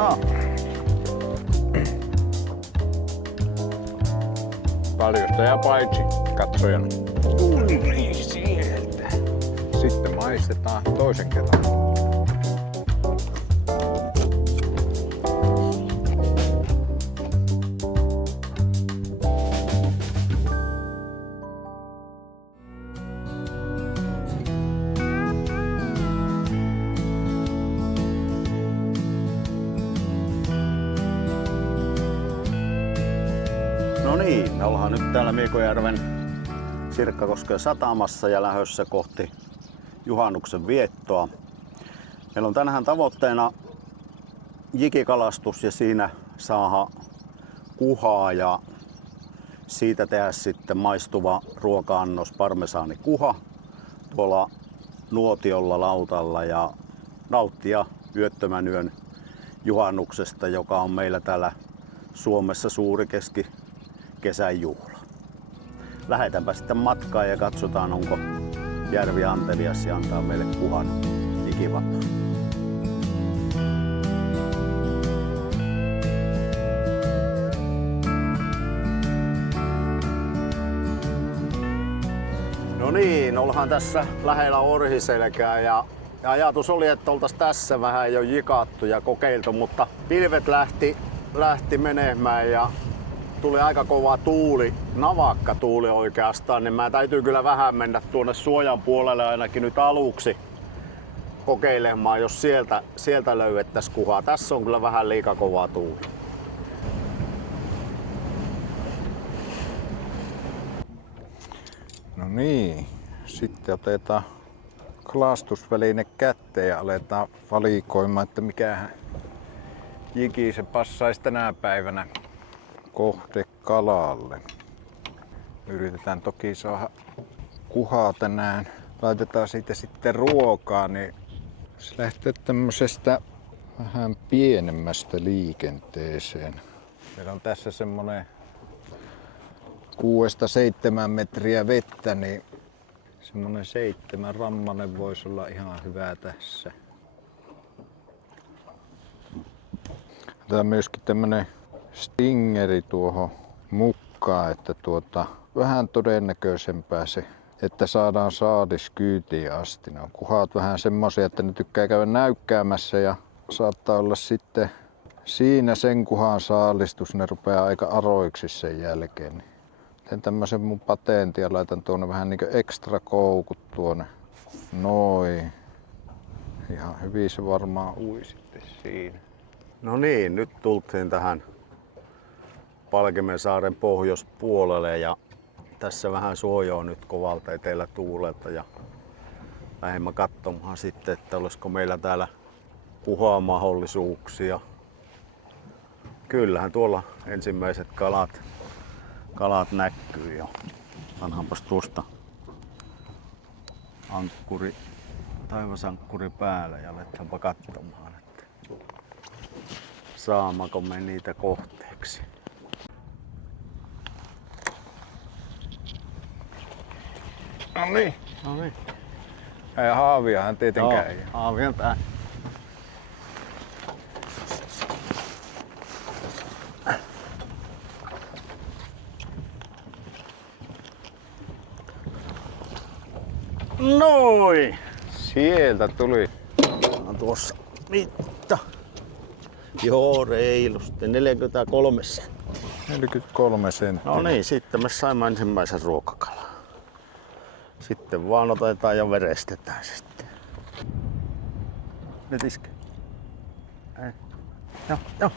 No. Paljosta ja paitsi katsojana. Tuli sieltä. Sitten maistetaan toisen kerran. No niin, me ollaan nyt täällä Miekojärven Sirkkakosken satamassa ja lähdössä kohti juhannuksen viettoa. Meillä on tänään tavoitteena jikikalastus ja siinä saada kuhaa ja siitä tehdä sitten maistuva ruoka-annos parmesaanikuha tuolla nuotiolla lautalla ja nauttia yöttömän yön juhannuksesta, joka on meillä täällä Suomessa suuri kesän juhla. Lähdetäänpä sitten matkaan ja katsotaan, onko järvi antelias ja antaa meille kuhan ikivapaa. No niin, ollaan tässä lähellä Orhiselkää ja ajatus oli, että oltaisiin tässä vähän jo jikattu ja kokeiltu, mutta pilvet lähti menemään ja tuli aika kova tuuli, navakka tuuli oikeastaan, niin mä täytyy kyllä vähän mennä tuonne suojan puolelle ainakin nyt aluksi kokeilemaan, jos sieltä löydettäisiin kuhaa. Tässä on kyllä vähän liika kova tuuli. No niin, sitten otetaan kalastusväline kätteen ja aletaan valikoimaan, että mikähän jiki se passaisi tänä päivänä kohde kalalle. Yritetään toki saada kuhaa tänään. Laitetaan siitä sitten ruokaa, niin se lähtee tämmöisestä vähän pienemmästä liikenteeseen. Meillä on tässä semmonen 6-7 metriä vettä, niin semmonen 7 rammanen voisi olla ihan hyvä tässä. Tää on myöskin tämmönen stingeri tuohon mukaan, että vähän todennäköisempää se, että saadaan saalis kyytiin asti. Ne on kuhat vähän semmosia, että ne tykkää käydä näykkäämässä ja saattaa olla sitten siinä sen kuhan saalistus, ne rupeaa aika aroiksi sen jälkeen. Niin teen tämmösen mun patentin ja laitan tuonne vähän niinku ekstra koukut tuonne. Noin. Ihan hyvin se varmaan ui sitten siinä. No niin, nyt tultiin tähän Palkemensaaren pohjoispuolelle ja tässä vähän suojaa nyt kovalta etelätuulelta ja lähdemme katsomaan sitten, että olisiko meillä täällä kuhamahdollisuuksia. Kyllähän tuolla ensimmäiset kalat näkyy jo. Anhanpas tuosta taivasankkuri päällä ja aletaanpa katsomaan, että saamako me niitä kohteeksi. No niin. No niin. Ei haaviahan tietenkään ei. Haavia tää. Noin! Sieltä tuli. On tuossa mitta. Joo, reilusti. 43 senttiä. 43 senttiä. No niin, sitten me saimme ensimmäisen ruokakalan. Sitten vaan otetaan ja verestetään se sitten. Nyt iske. Ei. Joo.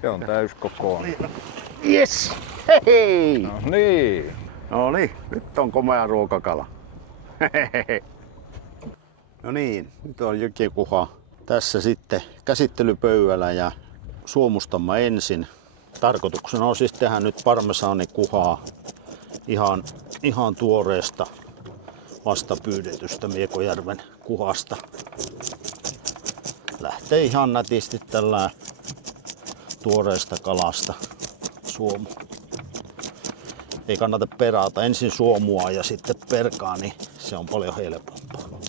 Se on täyskokoinen. Yes! Hei! No niin. No niin, nyt on komea ruokakala. No niin, nyt on jokikuha tässä sitten käsittelypöydällä ja suomustamme ensin. Tarkoituksena on siis tehdä nyt parmesaanikuhaa ihan tuoreesta vasta pyydetystä Miekojärven kuhasta. Lähtee ihan nätisti tällä tuoreesta kalasta suomu. ei kannata perata. Ensin suomua ja sitten perkaa, niin se on paljon helpompaa.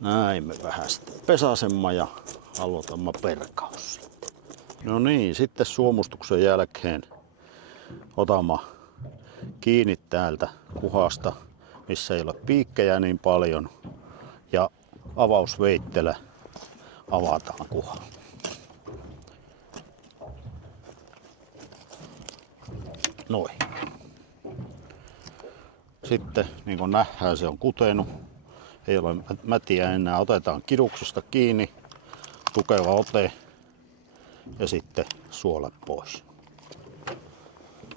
Näin me vähän sitten pesasemma ja aloitamme perkaus. No niin, sitten suomustuksen jälkeen otamme kiinni täältä kuhasta, missä ei ole piikkejä niin paljon. Ja avausveittelä avataan kuha. Noin. Sitten niin kuin nähdään, se on kutenut. Ei ole mätiä enää. Otetaan kiduksesta kiinni. Tukeva ote. Ja sitten suolet pois.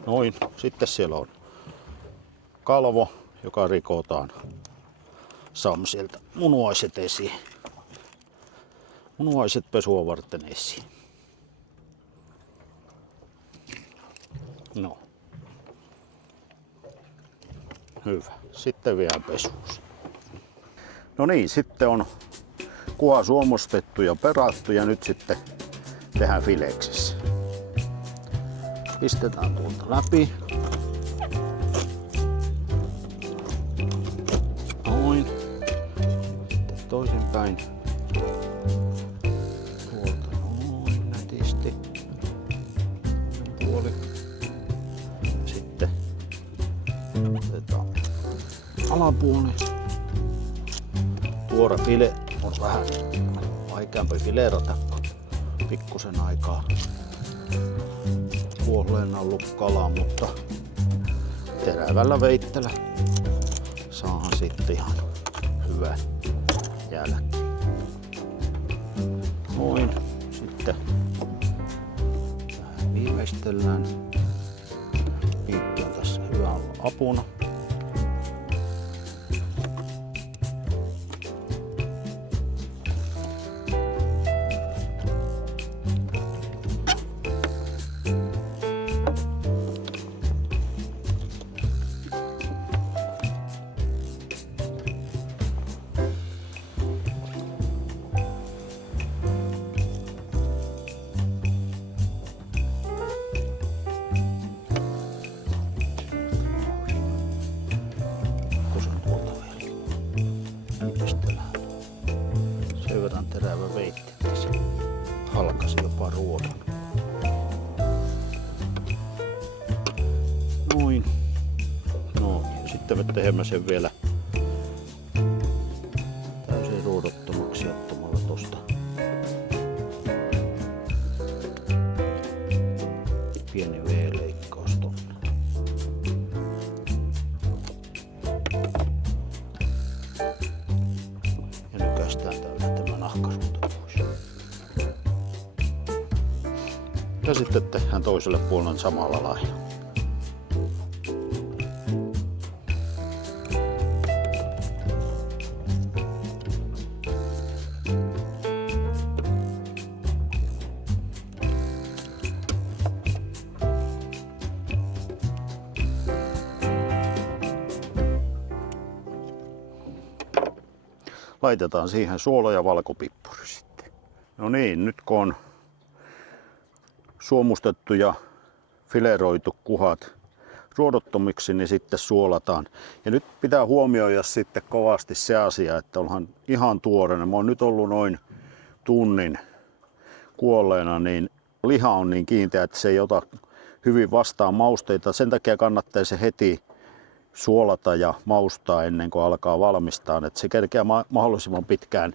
Noin. Sitten siellä on kalvo, joka rikotaan. Saamme sieltä munuaiset esiin. Munuaiset pesua varten esiin. No. Hyvä. Sitten vielä pesuus. No niin, sitten on kuha suomustettu ja perattu ja nyt sitten tehdään fileeksissä. Pistetään tuolta läpi. Noin. Sitten toisinpäin. Tuolta noin nätisti. Puoli. Sitten otetaan alapuoli. Tuore file on vähän vaikeampi fileerata pikkusen aikaa. Kuolleena ollut kala, mutta terävällä veittelä saahan sitten ihan hyvä jälki. Noin. Sitten vähän viimeistellään. Piikki on tässä hyvä olla apuna. Sen verran terävä veitti tässä. Halkasi jopa ruodon. Noin. No, ja sitten me teemme sen vielä täysin ruodottomaksi ottamalla tosta pieni V-leikkaus tonne. Ja nykäistään täältä tämä nahkasuunta pois. Ja sitten tehdään toiselle puolelle samalla lailla. Laitetaan siihen suola ja valkopippuri sitten. No niin, nyt kun on suomustettu ja fileroitu kuhat ruodottomiksi, niin sitten suolataan. Ja nyt pitää huomioida sitten kovasti se asia, että onhan ihan tuoreena. Mä oon nyt ollut noin tunnin kuolleena, niin liha on niin kiinteä, että se ei ota hyvin vastaan mausteita. Sen takia kannattaa se heti suolata ja maustaa ennen kuin alkaa valmistaa, että se kerkeää mahdollisimman pitkään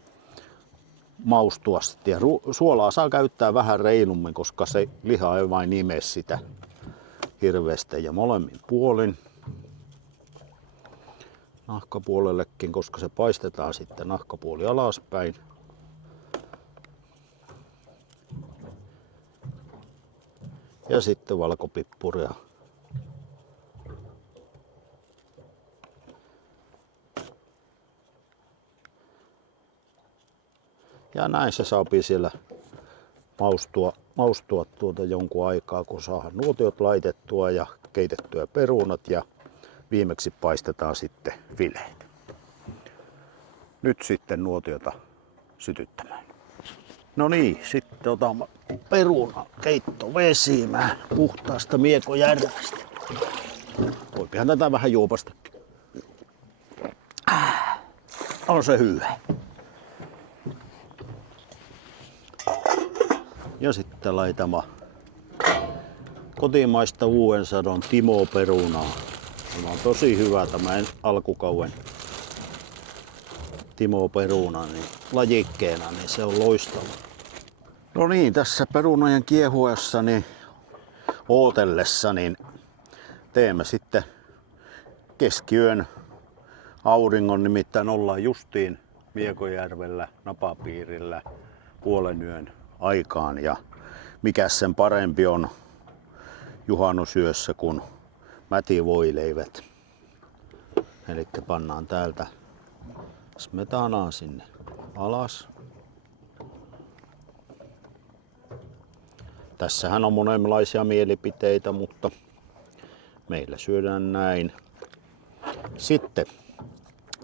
maustua sitten. Ja suolaa saa käyttää vähän reilummin, koska se liha ei vain ime sitä hirveästi. Ja molemmin puolin nahkapuolellekin, koska se paistetaan sitten nahkapuoli alaspäin. Ja sitten valkopippuria. Ja näin se saapii siellä maustua jonkun aikaa, kun saadaan nuotiot laitettua ja keitettyä perunat ja viimeksi paistetaan sitten fileet. Nyt sitten nuotiota sytyttämään. No niin, sitten otamme peruna keittovesiin puhtaasta Miekojärvestä. Voipihan tätä vähän juopastakin. On se hyvä. Ja sitten laitama kotimaista uuden sadon Timo perunaa. Tämä on tosi hyvä tämä alkukauden Timo peruna niin lajikkeena, niin se on loistava. No niin, tässä perunojen kiehuessa niin ootellessa niin teemme sitten keskiyön auringon, nimittäin ollaan justiin Miekojärvellä napapiirillä puolen yön aikaan ja mikäs sen parempi on juhannusyössä kuin mätivoileivät. Eli pannaan täältä smetanaa sinne alas. Tässähän on monenlaisia mielipiteitä, mutta meillä syödään näin. Sitten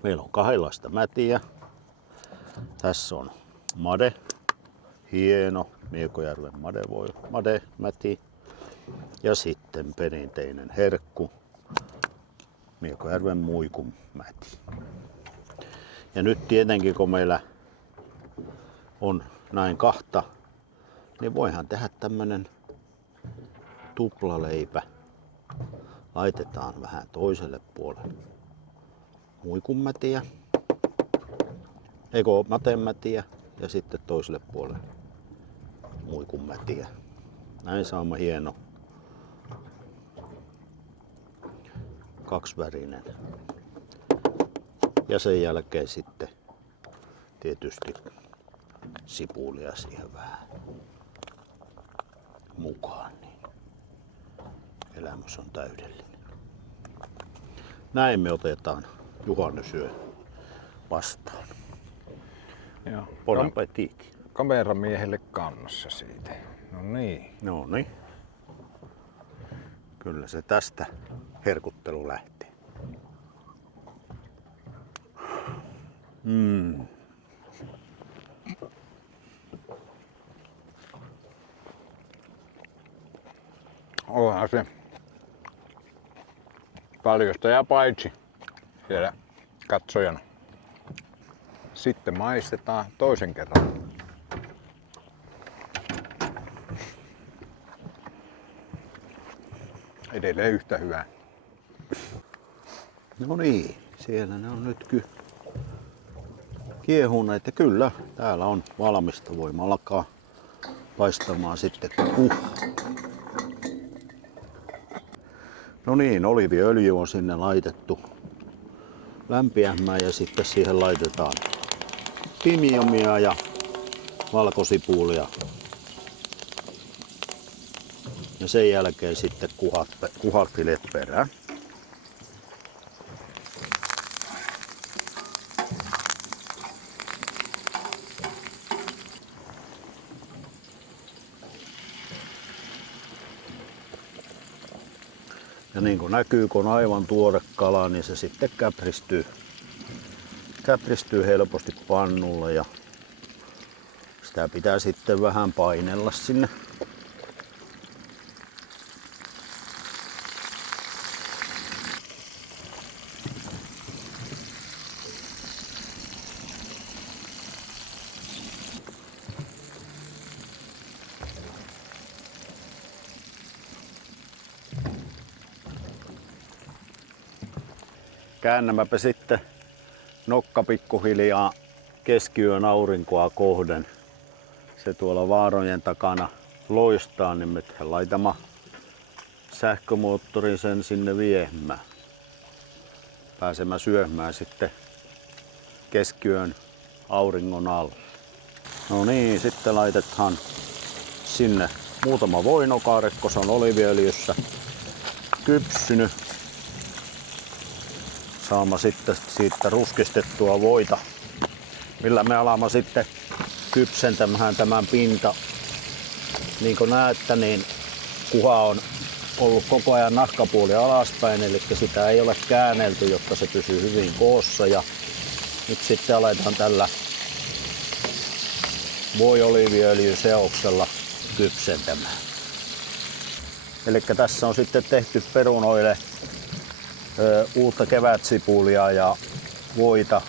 meillä on kahdenlaista mätiä. Tässä on made, hieno Miekojärven made-mäti. Ja sitten perinteinen herkku, Miekojärven muikunmäti. Ja nyt tietenkin kun meillä on näin kahta, niin voihan tehdä tämmönen tuplaleipä. Laitetaan vähän toiselle puolelle muikunmätiä, matemätiä ja sitten toiselle puolelle muikunmätiä. Näin saamme hieno kaksivärinen. Ja sen jälkeen sitten tietysti sipulia siihen vähän mukaan, niin elämys on täydellinen. Näin me otetaan juhannusyö vastaan. Joo. Bon appétit. Kameramiehelle kannassa siitä. No niin. No niin. Kyllä se tästä herkuttelu lähtee. Onhan se paljosta ja paitsi siellä katsojana. Sitten maistetaan toisen kerran. Edelleen yhtä hyvää. No niin, siellä ne on nyt kiehuneet ja kyllä, täällä on valmista. Voimme alkaa paistamaan sitten No niin, oliiviöljy on sinne laitettu lämpiämään ja sitten siihen laitetaan timjamia ja valkosipulia. Ja sen jälkeen sitten kuhattilet perään. Ja niin kuin näkyy, kun on aivan tuore kala, niin se sitten käpristyy helposti pannulle ja sitä pitää sitten vähän painella sinne. Käännämäpä sitten nokka pikkuhiljaa keskiyön aurinkoa kohden. Se tuolla vaarojen takana loistaa, niin me laitama sähkömoottori sen sinne viemään. Pääsemään syömään sitten keskiyön auringon alle. No niin, sitten laitetaan sinne muutama voinokaarekko, se on oliiviöljyssä kypsynyt. Saama sitten siitä ruskistettua voita, millä me alamme sitten kypsentämään tämän pinta. Niin kuin näette, niin kuha on ollut koko ajan nahkapuoli alaspäin, eli sitä ei ole käännelty, jotta se pysyy hyvin koossa. Ja nyt sitten aletaan tällä voi-oliiviöljyseoksella kypsentämään. Eli tässä on sitten tehty perunoille uutta kevätsipulia ja voita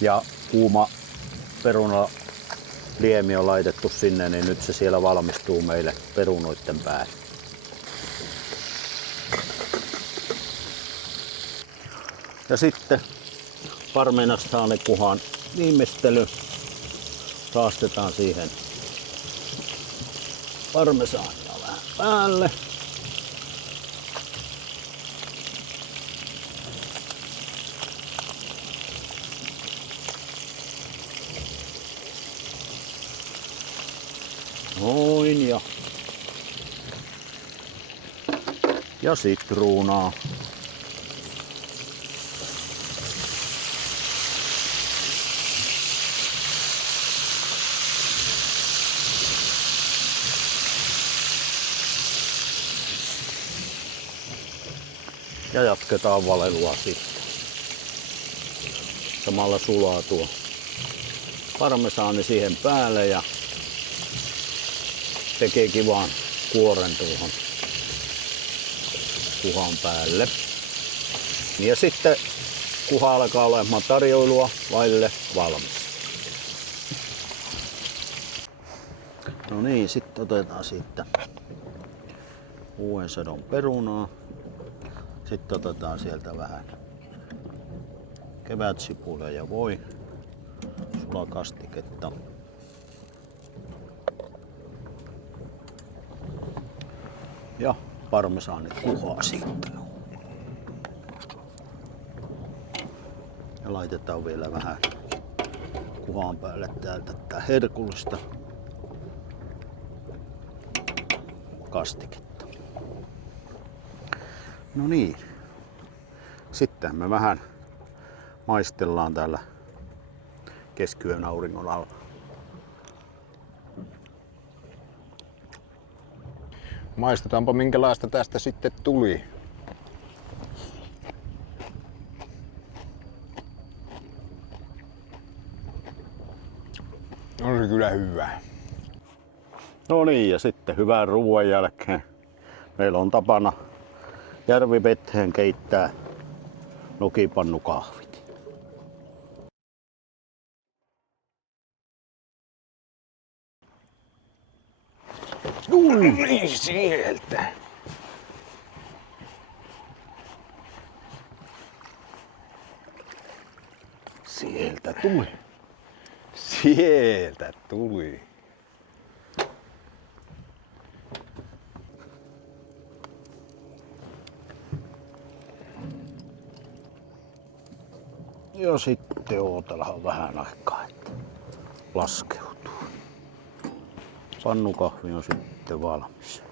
ja kuuma perunaliemi on laitettu sinne, niin nyt se siellä valmistuu meille perunoiden päälle. Ja sitten parmesanikuhan viimeistely. Raastetaan siihen parmesania vähän päälle. Noin ja sitruunaa. Ja jatketaan valelua sitten. Samalla sulaa tuo parmesaani siihen päälle ja tekee kivan kuoren tuohon kuhan päälle. Ja sitten kuha alkaa olemaan tarjoilua vaille valmis. No niin, sitten otetaan siitä uuden sadon perunaa. Sitten otetaan sieltä vähän kevätsipulia ja voi sulakastiketta. Ja parmesaanikuhaa sitten. Ja laitetaan vielä vähän kuhan päälle täältä tää herkullista kastiketta. No niin. Sitten me vähän maistellaan täällä keskiyön auringon alla. Maistetaanpa minkälaista tästä sitten tuli. On se kyllä hyvä. No niin, ja sitten hyvän ruoan jälkeen meillä on tapana järviveteen keittää nokipannukahvit. Niin sieltä. Sieltä tuli. Sieltä tuli. Ja sitten odotellaan vähän aikaa, että laskeutuu. Pannukahvi on sitten valmis.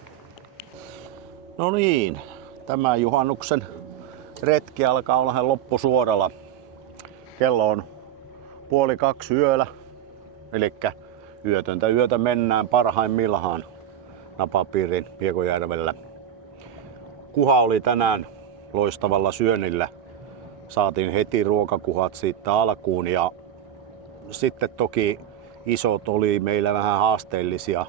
No niin, tämä juhannuksen retki alkaa olla loppusuoralla. Kello on 1:30 yöllä, eli yötöntä yötä mennään parhaimmillaan napapiirin Piekojärvellä. Kuha oli tänään loistavalla syönnillä. Saatiin heti ruokakuhat siitä alkuun ja sitten toki isot oli meillä vähän haasteellisia.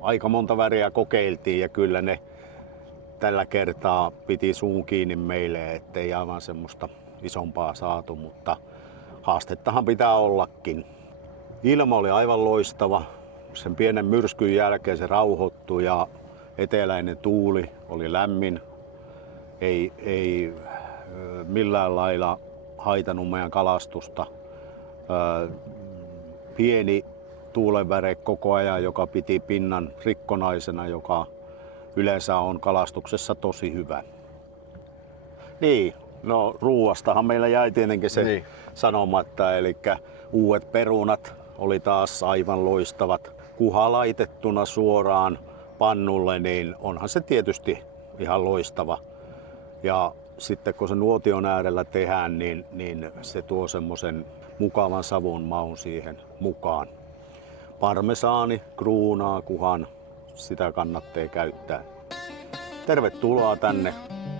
Aika monta väriä kokeiltiin ja kyllä ne tällä kertaa piti suun kiinni meille, ettei aivan semmoista isompaa saatu, mutta haastettahan pitää ollakin. Ilma oli aivan loistava. Sen pienen myrskyn jälkeen se rauhoittui ja eteläinen tuuli oli lämmin. Ei millään lailla haitannut meidän kalastusta. Pieni tuulenväre koko ajan, joka piti pinnan rikkonaisena, joka yleensä on kalastuksessa tosi hyvä. Niin, no ruuastahan meillä jäi tietenkin se sanomatta, eli uudet perunat oli taas aivan loistavat. Kuha laitettuna suoraan pannulle, niin onhan se tietysti ihan loistava. Ja sitten kun se nuotion äärellä tehdään, niin se tuo semmoisen mukavan savun maun siihen mukaan. Parmesaani, kruunaa, kuhan, sitä kannattaa käyttää. Tervetuloa tänne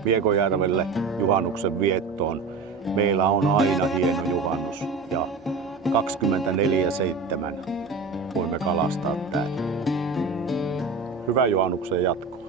Piekojärvelle juhannuksen viettoon. Meillä on aina hieno juhannus ja 24/7 voimme kalastaa täällä. Hyvää juhannuksen jatkoa.